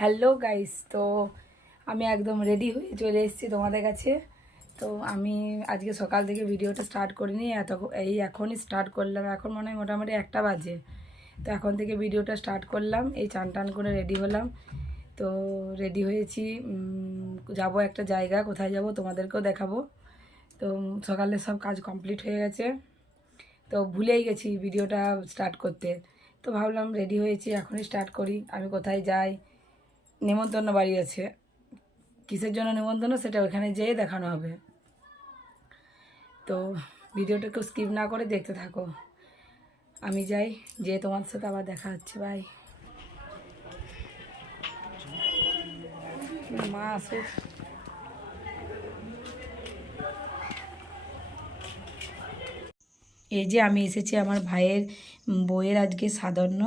Hello guys, তো আমি একদম রেডি হয়ে চলে এসেছি তোমাদের কাছে। তো আমি আজকে সকাল থেকে ভিডিওটা স্টার্ট করিনি, এখনই স্টার্ট করলাম। এখন মনে হয় মোটামুটি 1টা বাজে। তো এখন থেকে ভিডিওটা স্টার্ট করলাম। এই চান টান করে রেডি হলাম। তো রেডি হয়েছি, যাব একটা জায়গা। কোথায় যাব তোমাদেরকেও দেখাবো। তো সকালে সব কাজ কমপ্লিট হয়ে গেছে, তো ভুলেই গেছি ভিডিওটা স্টার্ট করতে। তো ভাবলাম রেডি হয়েছি, এখনই স্টার্ট করি। আমি কোথায় যাই, নেমন্তন্ন বাড়ি আছে। কিসের জন্য নেমন্তন্ন সেটা ওখানে যেয়ে দেখানো হবে। তো ভিডিওটা কেউ স্কিপ না করে দেখতে থাকো। আমি যাই, যে তোমার সাথে আবার দেখা হচ্ছে। বাই। মা আসুক। এই যে আমি এসেছি আমার ভাইয়ের বইয়ের আজকে সাধন্য।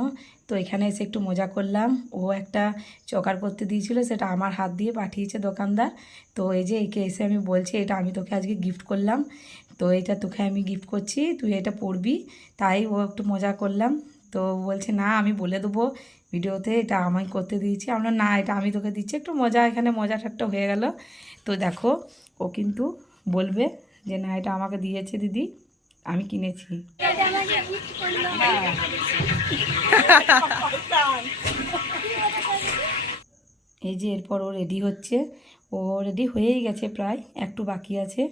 তো এখানে এসে একটু মজা করলাম। ও একটা চকার করতে দিয়েছিল, সেটা আমার হাত দিয়ে পাঠিয়েছে দোকানদার। তো এই যে একে এসে আমি বলছি, এটা আমি তোকে আজকে গিফট করলাম, তো এটা তোকে আমি গিফট করছি, তুই এটা পড়বি। তাই ও একটু মজা করলাম। তো বলছে না, আমি বলে দেবো ভিডিওতে এটা আমায় করতে দিয়েছি। আমরা না, এটা আমি তোকে দিচ্ছি। একটু মজা, এখানে মজা ঠাট্টা হয়ে গেল। তো দেখো, ও কিন্তু বলবে যে না, এটা আমাকে দিয়েছে দিদি, আমি কিনেছি। এই যে এরপর ও রেডি হচ্ছে। ও রেডি হয়েই গেছে, প্রায় একটু বাকি আছে।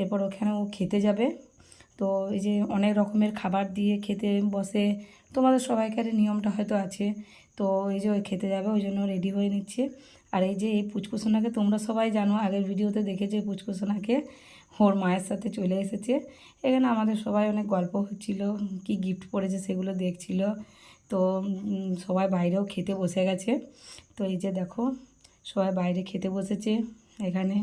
এরপর ওখানে ও খেতে যাবে। তো এই যে অনেক রকমের খাবার দিয়ে খেতে বসে, তোমাদের সবাইকার নিয়মটা হয়তো আছে। তো এই যে ওই খেতে যাবে, ওই জন্য রেডি হয়ে নিচ্ছে। আর এই যে এই পুচকুসোনাকে তোমরা সবাই জানো, আগের ভিডিওতে দেখেছে পুচকুসোনাকে, ওর মায়ের সাথে চলে এসেছে এখানে। আমাদের সবাই অনেক গল্প হচ্ছিল, কি গিফট পড়েছে সেগুলো দেখছিল। তো সবাই বাইরেও খেতে বসে গেছে। তো এই যে দেখো, সবাই বাইরে খেতে বসেছে এখানে।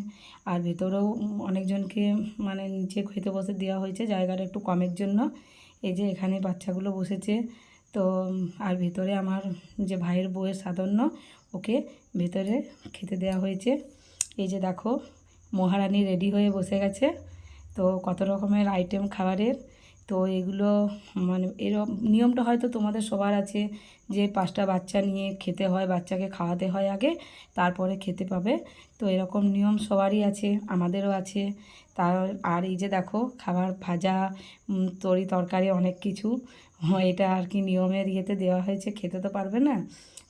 আর ভেতরেও অনেকজনকে মানে নিচে খেতে বসে দেওয়া হয়েছে, জায়গাটা একটু কমের জন্য। এই যে এখানে বাচ্চাগুলো বসেছে। তো আর ভেতরে আমার যে ভাইয়ের বউয়ের সাধন্য, ওকে ভেতরে খেতে দেওয়া হয়েছে। এই যে দেখো, মহারানী রেডি হয়ে বসে গেছে। তো কত রকমের আইটেম খাবারের। তো এগুলো মানে নিয়মটা হয়তো তোমাদের সবার আছে, যে 5টা বাচ্চা নিয়ে খেতে হয়, বাচ্চাকে খাওয়াতে হয় আগে, তারপরে খেতে পাবে। তো এরকম নিয়ম সবারই আছে, আমাদেরও আছে। আর এই যে দেখো, খাবার ভাজা, তরকারি অনেক কিছু, এটা আর কি নিয়মের ইয়েতে দেওয়া হয়েছে, খেতে তো পারবে না।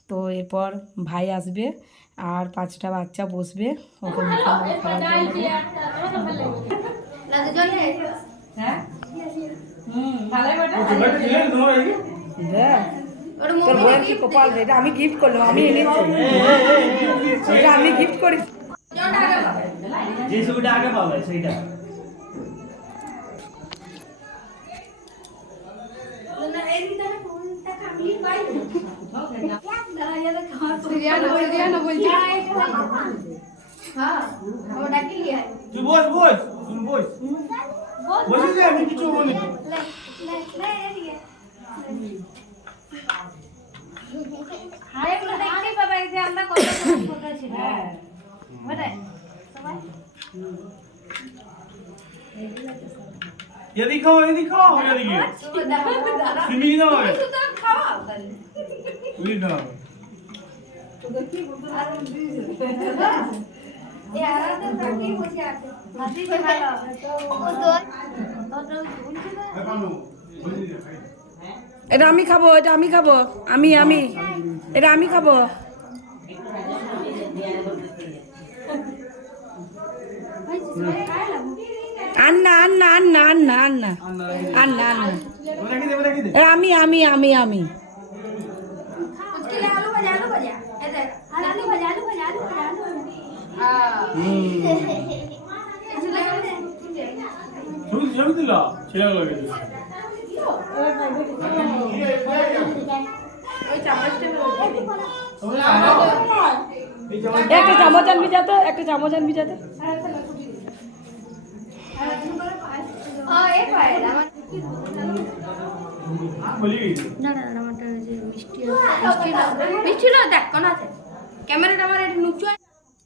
তো এরপর ভাই আসবে আর 5টা বাচ্চা বসবে, ওকে মুখে মুখে খাবার দিয়ে তোর বইয়ের কি কপাল, এটা আমি গিফট করলাম, আমি এনেছি, এটা আমি গিফট করি। যে ছবিটা আগে পাবে সেইটা। তুই বস বস, তুই বস বসে যে আমি কিছু বলি। यदि खाओ यदि खाओ यदि ये सिमी ना है तू तो खाओ वही खाओ तो देखिए यार तो ताकि मुझे आते हाथी पे भालो और दो এটা আমি খাবো, এটা আমি খাবো, আমি এটা আমি খাবো। আন্না আন্না আন্না আন্না আন্না আন্না আন্না আমি আমি আমি আমি একটা চামচ আনবি যাতে, একটা চামচ আনবি যাতে।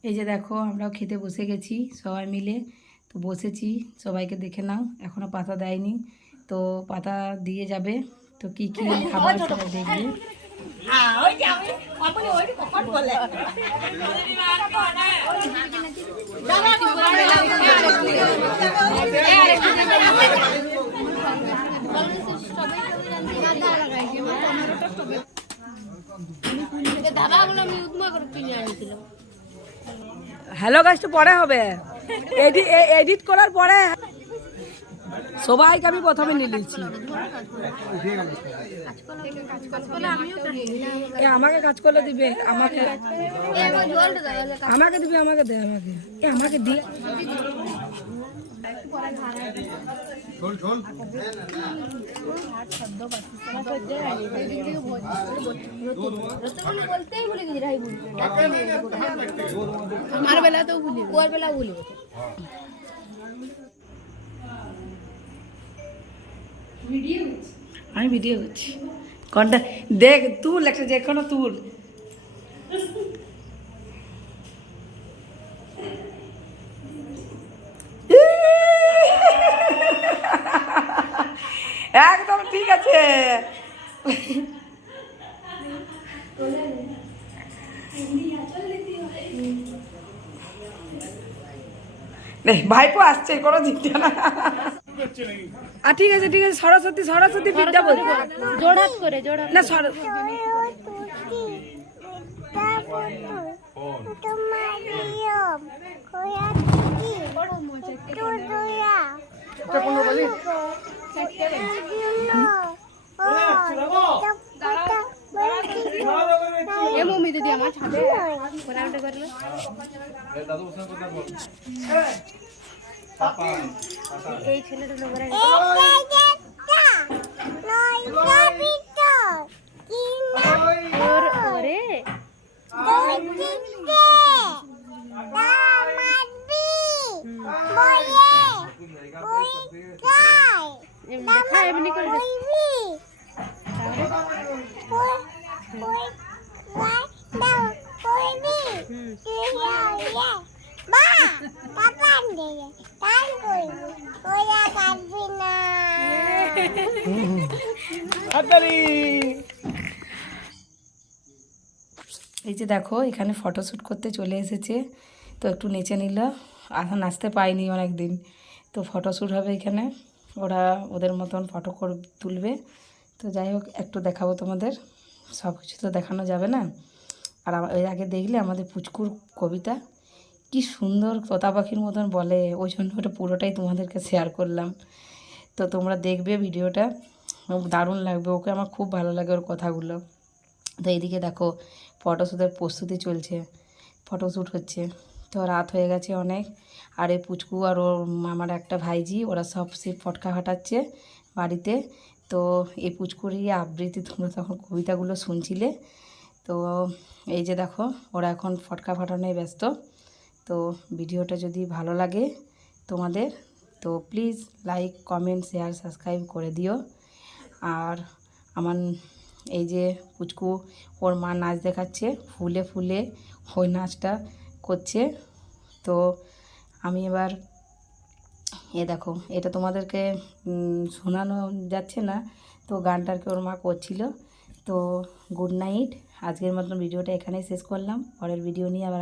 এই যে দেখো, আমরাও খেতে বসে গেছি সবাই মিলে। তো বসেছি, সবাইকে দেখে নাও, এখনো পাতা দেয়নি, তো পাতা দিয়ে যাবে। তো কি কি খাবার সেটা দেখবে। হ্যালো গাইস তো পরে হবে, এডিট করার পরে সবাইকে আমি প্রথমে নিয়ে নিচ্ছি। আমাকে কাজ করলে দিবে, আমাকে আমাকে দিবে, আমাকে দে, আমাকে আমাকে দি। আমার বেলাতেও ভুলি, ওর বেলাও ভুলি। আমি ভিডিও করছি, কোনটা দেখ তুল, একটা যে কোনো তুল। একদম ঠিক আছে। ভাইপো আসছে, কোনো চিন্তা না। আর ঠিক আছে ঠিক আছে, সরস্বতী সরস্বতী বিদ্যা বলছি, জোড়হাত করে জোড়হাত না মম্মি দিদি আমার ছাদে করলো। এই ছেলেটা এমনি করে এই যে দেখো এখানে ফটোশ্যুট করতে চলে এসেছে, তো একটু নেচে নিল, এখন নাচতে পাইনি অনেক দিন, তো ফটোশ্যুট হবে এখানে, ওরা ওদের মতন ফটো তুলবে। তো যাই হোক একটু দেখাবো তোমাদের, সব কিছু তো দেখানো যাবে না। আর এর আগে দেখলে আমাদের পুচকুর কবিতা কি সুন্দর তোতা পাখির মতন বলে, ওই জন্য ওটা পুরোটাই তোমাদেরকে শেয়ার করলাম। তো তোমরা দেখবে ভিডিওটা, দারুণ লাগবে, ওকে আমার খুব ভালো লাগে ওর কথাগুলো। তো এইদিকে দেখো ফটোশ্যুটের প্রস্তুতি চলছে, ফটোশ্যুট হচ্ছে। তো রাত হয়ে গেছে অনেক, আর এই পুচকু আর ওর আমার একটা ভাইজি ওরা সব সে ফটকা ফাটাচ্ছে বাড়িতে। তো এই পুচকুরই আবৃত্তি তোমরা তখন কবিতাগুলো শুনছিলে। তো এই যে দেখো ওরা এখন ফটকা ফাটানোয় ব্যস্ত। তো ভিডিওটা যদি ভালো লাগে তোমাদের, তো please like comment share subscribe করে দিও। আর আমার এই যে পুচকু ওর মা নাচ দেখাচ্ছে, ফুলে ফুলে ওই নাচটা করছে। তো আমি এবার দেখো এটা তোমাদেরকে শোনানো যাচ্ছে না, তো গানটাকে ওর মা করছিল। তো গুড নাইট, আজকের মতন ভিডিওটা এখানেই শেষ করলাম, পরের ভিডিও নিয়ে আবার